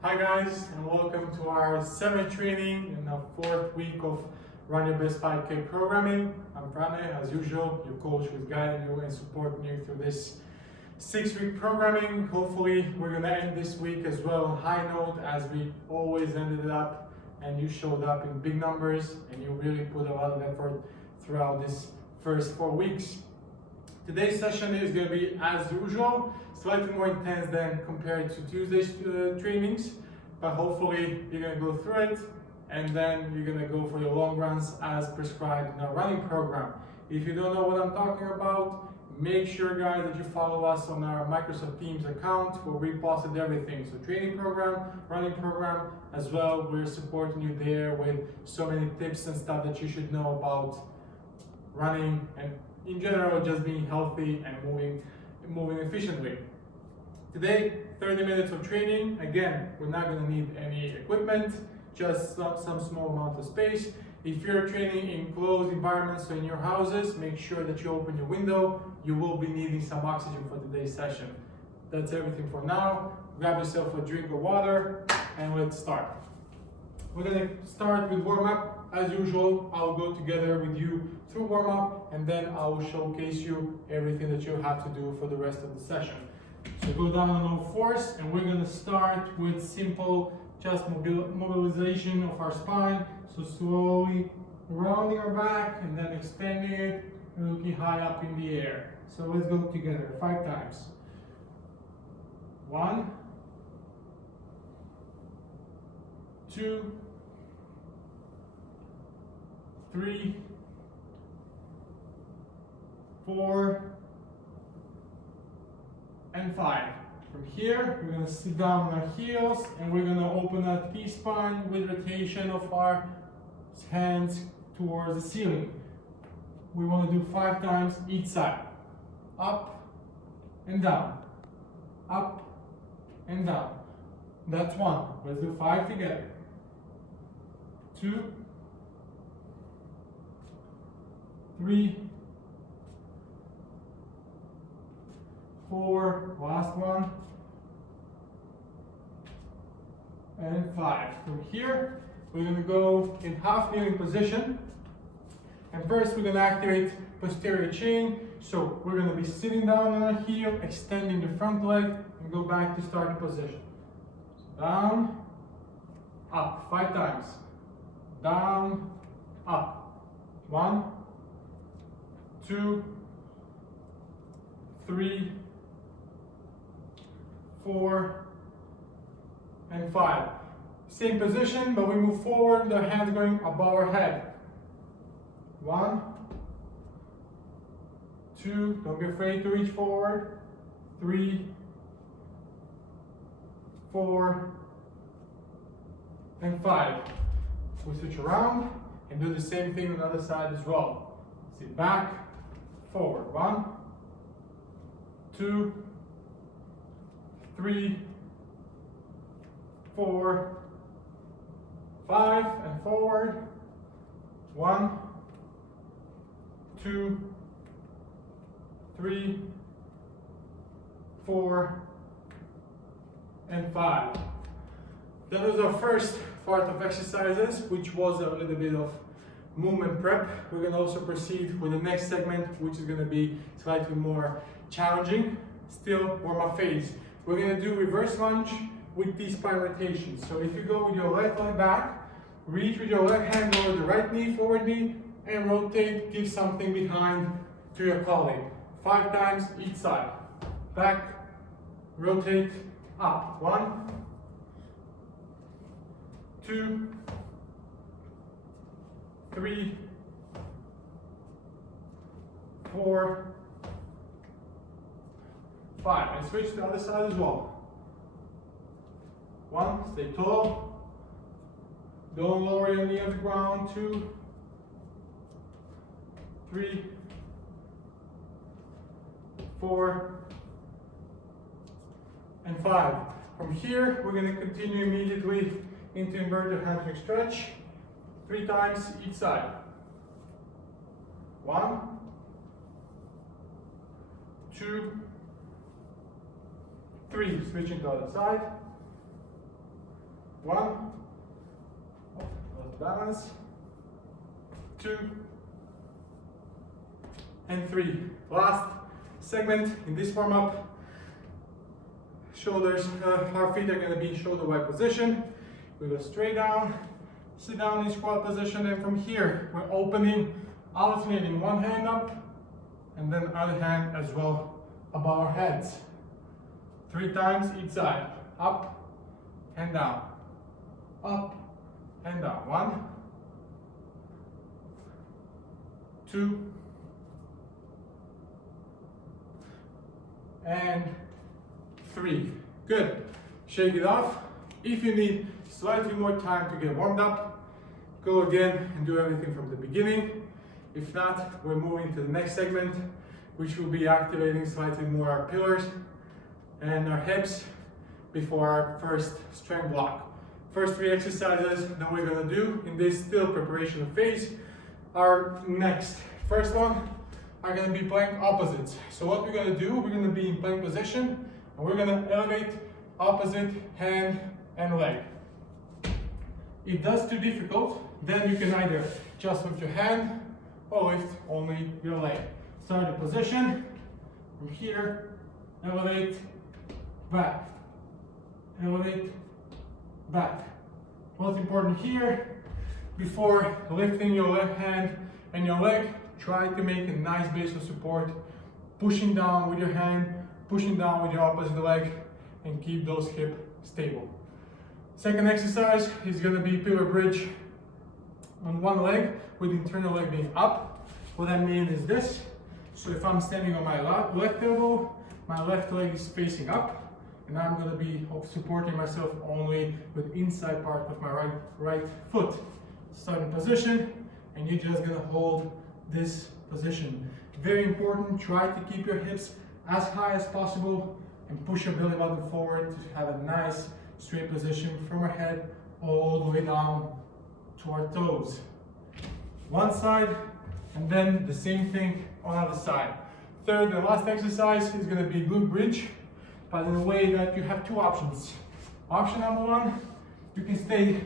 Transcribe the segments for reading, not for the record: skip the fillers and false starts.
Hi guys, and welcome to our summer training in the fourth week of Run Your Best 5K programming. I'm Frane, as usual, your coach who's guiding you and supporting you through this 6-week programming. Hopefully, we're gonna end this week as well on a high note as we always ended it up, and you showed up in big numbers and you really put a lot of effort throughout this first 4 weeks. Today's session is going to be, as usual, slightly more intense than compared to Tuesday's trainings, but hopefully you're going to go through it and then you're going to go for your long runs as prescribed in our running program. If you don't know what I'm talking about, make sure guys that you follow us on our Microsoft Teams account where we posted everything. So training program, running program as well, we're supporting you there with so many tips and stuff that you should know about running and in general, just being healthy and moving efficiently. Today, 30 minutes of training. Again, we're not going to need any equipment, just some small amount of space. If you're training in closed environments, so in your houses, make sure that you open your window. You will be needing some oxygen for today's session. That's everything for now. Grab yourself a drink of water and let's start. We're going to start with warm-up. As usual, I'll go together with you through warm-up and then I will showcase you everything that you have to do for the rest of the session. So go down on all fours and we're going to start with simple just mobilization of our spine. So slowly rounding our back and then extending it and looking high up in the air. So let's go together 5 times. 1, 2, 3, 4, and 5. From here, we're going to sit down on our heels and we're going to open our T-spine with rotation of our hands towards the ceiling. We want to do 5 times each side. Up and down. Up and down. That's 1. Let's do 5 together. 2, 3, 4, last one, and 5. From here, we're going to go in half kneeling position. And first, we're going to activate posterior chain. So we're going to be sitting down on our heel, extending the front leg, and go back to starting position. So down, up, 5 times. Down, up. 1, 2, 3, 4, and 5. Same position, but we move forward with our hands going above our head. 1, 2, don't be afraid to reach forward. 3, 4, and 5. We switch around and do the same thing on the other side as well. Sit back, forward. 1, 2, 3, 4, 5, and forward. 1, 2, 3, 4, and 5. That was our first part of exercises, which was a little bit of movement prep. We're going to also proceed with the next segment, which is going to be slightly more challenging. Still warm-up phase. We're going to do reverse lunge with T-spine rotation. So if you go with your left leg back, reach with your left hand over the right knee, forward knee, and rotate, give something behind to your colleague. 5 times each side. Back, rotate, up. 1, 2, 3, 4, 5. And switch to the other side as well. 1, stay tall. Don't lower your knee on the ground. 2, 3, 4, and 5. From here, we're going to continue immediately into inverted hamstring stretch. 3 times each side. 1, 2, 3. Switching to the other side. 1, let's balance, 2, and 3. Last segment in this warm-up. Shoulders, our feet are going to be shoulder wide position. We go straight down, sit down in squat position, and from here we're opening, alternating one hand up and then other hand as well above our heads. 3 times each side. Up and down. Up and down. 1, 2, and 3. Good. Shake it off. If you need slightly more time to get warmed up, go again and do everything from the beginning. If not, we're moving to the next segment, which will be activating slightly more our pillars and our hips before our first strength block. First 3 exercises that we're gonna do in this still preparation phase are next. First one are gonna be plank opposites. So what we're gonna do, we're gonna be in plank position and we're gonna elevate opposite hand and leg. If that's too difficult, then you can either just lift your hand or lift only your leg. Start the position from here, elevate, back, elevate, back. What's important here, before lifting your left hand and your leg, try to make a nice base of support, pushing down with your hand, pushing down with your opposite leg, and keep those hips stable. Second exercise is going to be pillar bridge on one leg with internal leg being up. What that means is this. So if I'm standing on my left elbow, my left leg is facing up, and I'm going to be supporting myself only with inside part of my right foot. Starting position, and you're just going to hold this position. Very important, try to keep your hips as high as possible and push your belly button forward to have a nice straight position from our head all the way down to our toes. One side, and then the same thing on the other side. Third and last exercise is going to be glute bridge, but in a way that you have 2 options. Option number 1, you can stay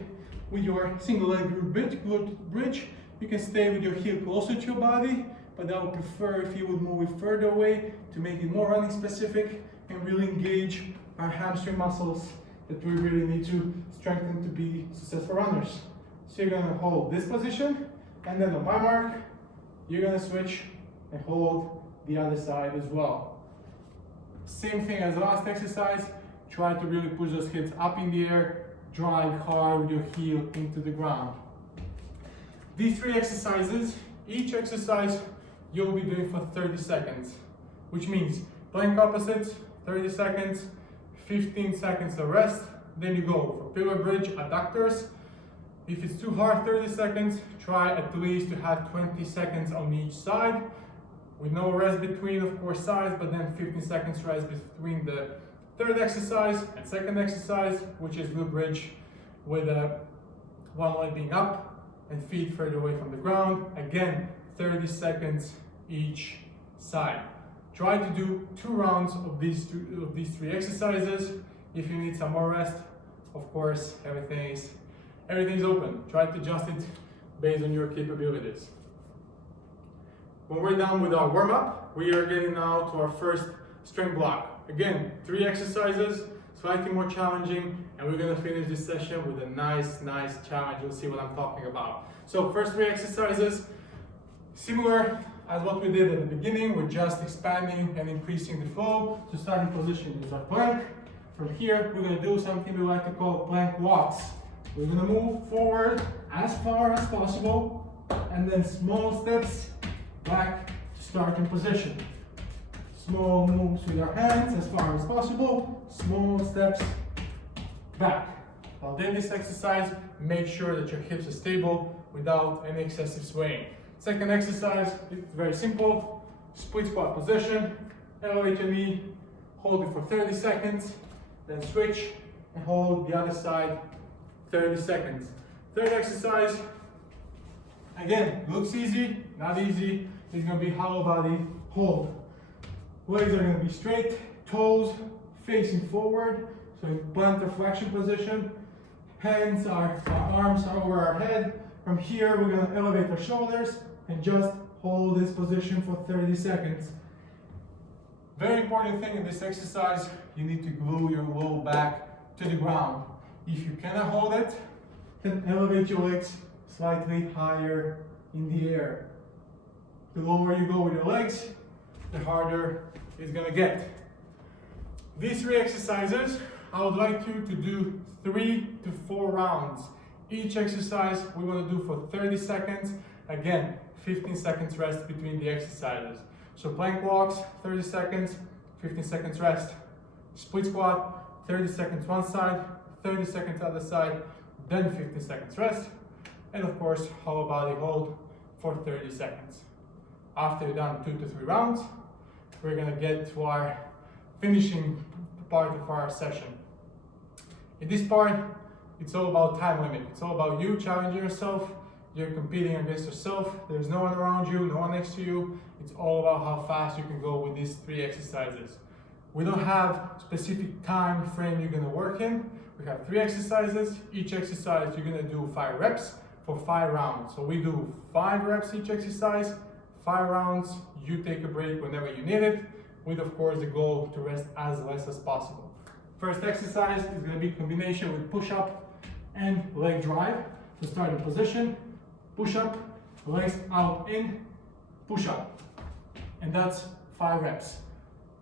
with your single leg glute bridge. You can stay with your heel closer to your body, but I would prefer if you would move it further away to make it more running specific and really engage our hamstring muscles that we really need to strengthen to be successful runners. So you're gonna hold this position, and then on my mark, you're gonna switch and hold the other side as well. Same thing as the last exercise, try to really push those hips up in the air, drive hard with your heel into the ground. These 3 exercises, each exercise you'll be doing for 30 seconds, which means plank opposites, 30 seconds, 15 seconds of rest, then you go for pillar bridge, adductors. If it's too hard, 30 seconds, try at least to have 20 seconds on each side, with no rest between, of course, sides, but then 15 seconds rest between the third exercise and second exercise, which is glute bridge, with one leg being up and feet further away from the ground. Again, 30 seconds each side. Try to do 2 rounds of these 3 exercises. If you need some more rest, of course, everything's open. Try to adjust it based on your capabilities. When we're done with our warm-up, we are getting now to our first strength block. Again, 3 exercises, slightly more challenging, and we're gonna finish this session with a nice challenge. You'll see what I'm talking about. So first 3 exercises, similar as what we did at the beginning, we're just expanding and increasing the flow. So starting position is our plank. From here, we're gonna do something we like to call plank walks. We're gonna move forward as far as possible, and then small steps back to starting position. Small moves with our hands as far as possible, small steps back. While doing this exercise, make sure that your hips are stable without any excessive swaying. Second exercise, it's very simple. Split squat position, elevate your knee, hold it for 30 seconds, then switch and hold the other side 30 seconds. Third exercise, again, looks easy, not easy. It's gonna be hollow body hold. Legs are gonna be straight, toes facing forward, so in plantar flexion position. hands, our arms are over our head. From here, we're gonna elevate our shoulders and just hold this position for 30 seconds. Very important thing in this exercise, you need to glue your low back to the ground. If you cannot hold it, then elevate your legs slightly higher in the air. The lower you go with your legs, the harder it's gonna get. These 3 exercises, I would like you to do 3 to 4 rounds. Each exercise we want to do for 30 seconds. Again, 15 seconds rest between the exercises. So plank walks, 30 seconds, 15 seconds rest. Split squat, 30 seconds one side, 30 seconds other side, then 15 seconds rest. And of course, hollow body hold for 30 seconds. After you've done 2 to 3 rounds, we're gonna get to our finishing part of our session. In this part, it's all about time limit. It's all about you challenging yourself. You're competing against yourself. There's no one around you, no one next to you. It's all about how fast you can go with these 3 exercises. We don't have specific time frame you're gonna work in. We have 3 exercises. Each exercise you're gonna do 5 reps for 5 rounds. So we do 5 reps each exercise, 5 rounds. You take a break whenever you need it, with of course the goal to rest as less as possible. First exercise is gonna be combination with push-up and leg drive. To start in position, push up, legs out in, push up. And that's 5 reps.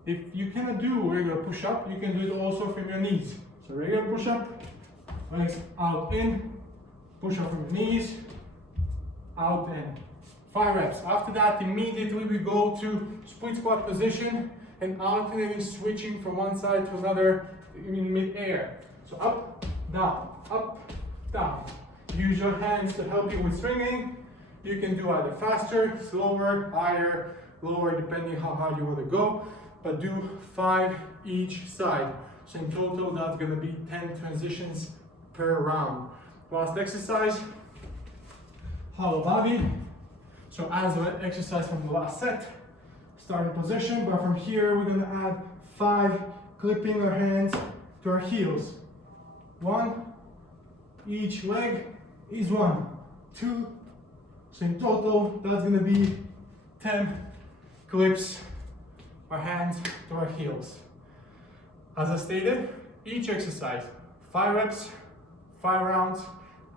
If you cannot do regular push up, you can do it also from your knees. So regular push up, legs out in, push up from your knees, out in. 5 reps. After that, immediately we go to split squat position and alternating switching from one side to another in mid-air. So up, down. Use your hands to help you with stringing. You can do either faster, slower, higher, lower, depending how hard you want to go, but do 5 each side. So in total, that's gonna be 10 transitions per round. Last exercise, hollow body. So as an exercise from the last set, starting position, but from here, we're gonna add 5 clipping our hands to our heels. 1, each leg is 1, 2, so in total, that's gonna be 10 clips our hands to our heels. As I stated, each exercise, 5 reps, 5 rounds,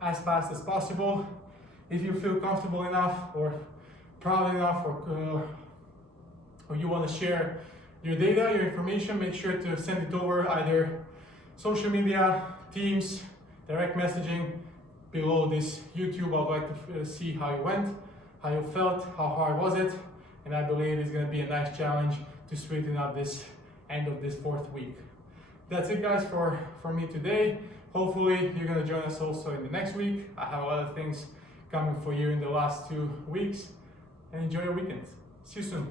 as fast as possible. If you feel comfortable enough or proud enough or you want to share your data, your information, make sure to send it over either social media, Teams, direct messaging below this YouTube. I'd like to see how you went, how you felt, how hard was it, and I believe it's going to be a nice challenge to sweeten up this end of this 4th week. That's it, guys, for me today. Hopefully you're going to join us also in the next week. I have a lot of things coming for you in the last 2 weeks, and enjoy your weekends. See you soon.